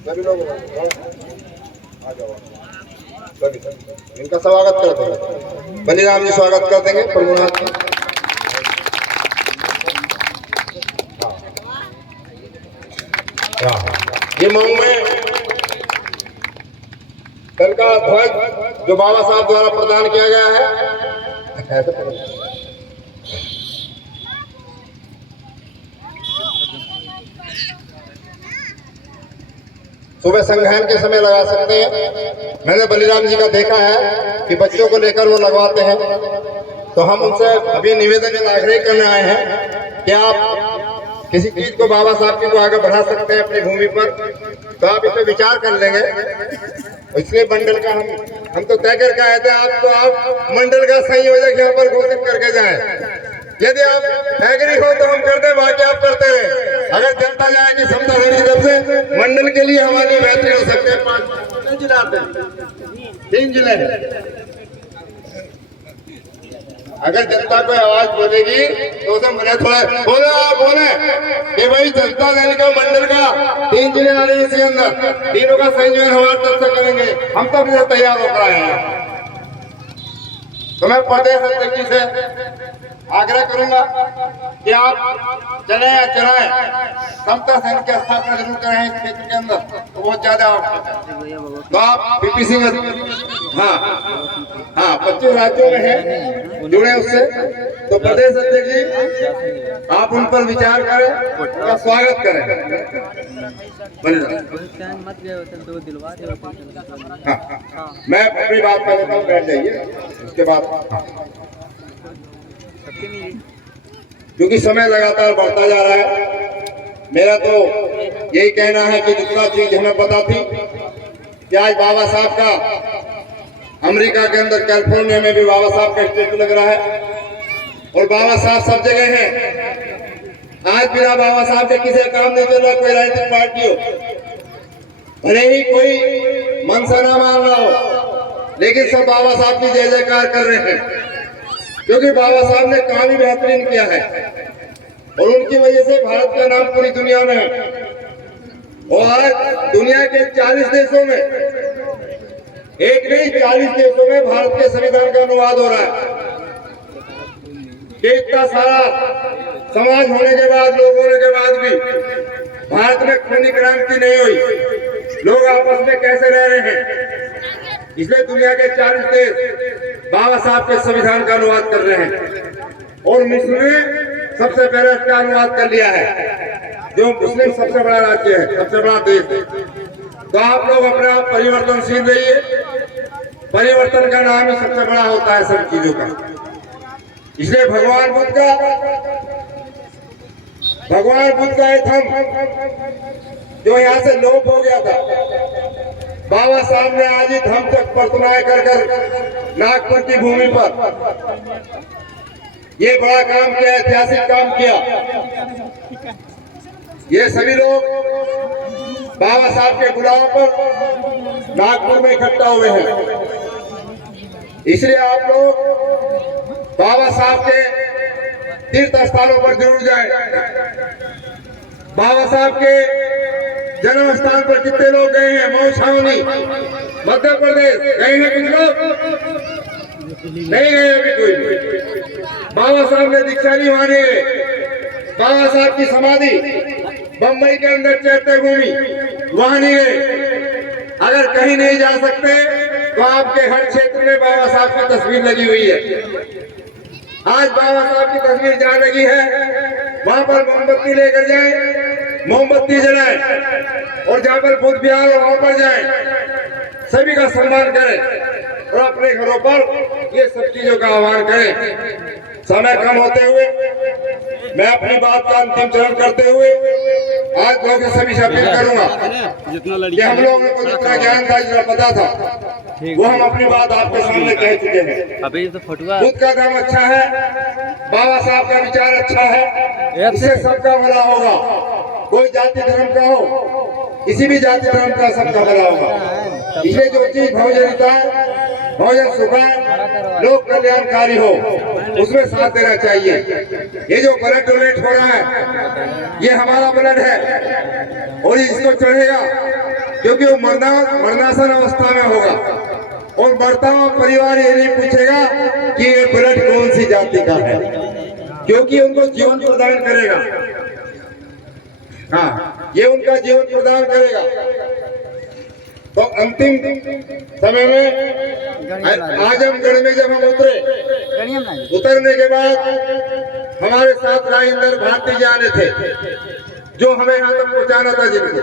सभी लोग आ जाओ, सभी इनका स्वागत कर देंगे। बलिराम जी स्वागत कर देंगे प्रभुनाथ जी। ये मऊ में दल का ध्वज जो बाबा साहब द्वारा प्रदान किया गया है, सुबह संघान के समय लगा सकते हैं। मैंने बलिराम जी का देखा है कि बच्चों को लेकर वो लगवाते हैं, तो हम उनसे अभी निवेदन आग्रह करने आए हैं कि आप किसी चीज को बाबा साहब की को आगे बढ़ा सकते हैं अपनी भूमि पर, तो आप इस पर विचार कर लेंगे। इसलिए मंडल का हम तो तय करके आए थे, आप मंडल का संयोजक यहाँ पर घोषित करके जाए। यदि आप एग्री हो तो हम करते, बाकी आप करते रहे। अगर जनता जाए कि समता तरफ से मंडल के लिए हमारी बेहतरी हो सकते हैं। 5 जिला आते हैं, 3 जिले हैं। अगर जनता को आवाज बोलेगी तो उसे मुझे थोड़ा बोले कि भाई जनता दल का मंडल का 3 जिले आ रहे हैं, इसी अंदर तीनों का संयोजन हमारे तरफ से करेंगे। हम तब से तैयार होकर आए हैं। तो मैं प्रदेश अध्यक्ष से आग्रह करूंगा कि आप चले या चलाएं, समता सैनिक की स्थापना जरूर करें इस क्षेत्र के अंदर, तो बहुत ज्यादा आवश्यक है। तो आप पीपीसी हाँ 25 राज्यों में हैं जुड़े उससे, तो प्रदेश अध्यक्ष जी आप उन पर विचार करें, उनका स्वागत करें। हाँ, मैं अपनी बात कर लेता हूँ, बैठ जाइए। उसके बाद क्योंकि समय लगातार बढ़ता जा रहा है, मेरा तो यही कहना है कि जितना चीज हमें पता थी कि आज बाबा साहब का अमेरिका के अंदर कैलिफोर्निया में भी बाबा साहब का स्टैचू लग रहा है, और बाबा साहब सब जगह हैं। आज बिना बाबा साहब के किसी का काम नहीं चल रहा, कोई राजनीतिक पार्टी हो, भले ही कोई मनसा ना मान रहा हो, लेकिन सब बाबा साहब की जय जयकार कर रहे हैं, क्योंकि बाबा साहब ने काम ही बेहतरीन किया है, और उनकी वजह से भारत का नाम पूरी दुनिया में है। और आज दुनिया के 40 देशों में, एक नहीं 40 देशों में भारत के संविधान का अनुवाद हो रहा है। इतना सारा समाज होने के बाद, लोग होने के बाद भी भारत में खूनी क्रांति नहीं हुई। लोग आपस में कैसे रह रहे हैं, इसलिए दुनिया के 40 देश बाबा साहब के संविधान का अनुवाद कर रहे हैं, और मिस्र ने सबसे पहले इसका अनुवाद कर लिया है, जो मुस्लिम सबसे बड़ा राज्य है, सबसे बड़ा देश है। तो आप लोग अपने आप परिवर्तनशील रहिए, परिवर्तन का नाम ही सबसे बड़ा होता है सब चीजों का। इसलिए भगवान बुद्ध का एक थंब जो यहाँ से लोप हो गया था, बाबा साहब ने आज ही धम्म तक प्रतिमाएं कर नागपुर की भूमि पर ये बड़ा काम किया, ऐतिहासिक काम किया। ये सभी लोग बाबा साहब के बुलाव पर नागपुर में इकट्ठा हुए हैं। इसलिए आप लोग बाबा साहब के तीर्थ स्थानों पर जरूर जाएं। बाबा साहब के जन्म स्थान पर कितने लोग गए हैं? मऊ छावनी मध्य प्रदेश गए हैं कुछ लोग? नहीं गए अभी कोई। बाबा साहब ने दीक्षा नहीं मानी है। बाबा साहब की समाधि बम्बई के अंदर चैत्य भूमि, वहां नहीं गए। अगर कहीं नहीं जा सकते तो आपके हर क्षेत्र में बाबा साहब की तस्वीर लगी हुई है। आज बाबा साहब की तस्वीर जहाँ लगी है वहां पर मोमबत्ती लेकर जाएं, मोमबत्ती जलाएं, और जहाँ पर बुद्ध विहार वहां पर जाएं, सभी का सम्मान करें और अपने घरों पर ये सब चीजों का आह्वान करें। समय कम होते हुए मैं अपनी बात का अंतिम चरण करते हुए आज लोगों से सभी से अपील करूंगा कि हम लोगों को जितना ज्ञान था, जितना पता था, वो हम अपनी बात आपके सामने कह चुके हैं। अभी तो फटुआ बुद्ध का धर्म अच्छा है, बाबा साहब का विचार अच्छा है, इससे सबका भला होगा। कोई जाति धर्म का हो, किसी भी जाति धर्म का सबका भला होगा। इसलिए जो चीज भोजनिता है, भोजन सुखा, लोक कल्याणकारी हो, उसमें साथ देना चाहिए। ये जो ब्लड डोनेट हो रहा है, ये हमारा ब्लड है और इसको चढ़ेगा क्योंकि वो मरणासन अवस्था में होगा और मरता हुआ परिवार ये नहीं पूछेगा कि ये ब्लड कौन सी जाति का है, क्योंकि उनको जीवन प्रदान करेगा। हाँ, ये उनका जीवन प्रदान करेगा। तो अंतिम समय में आजमगढ़ में जब हम उतरने के बाद हमारे साथ राजेंद्र भारती जी आने थे, जो हमें यहाँ तक पहुँचाना था जिनको।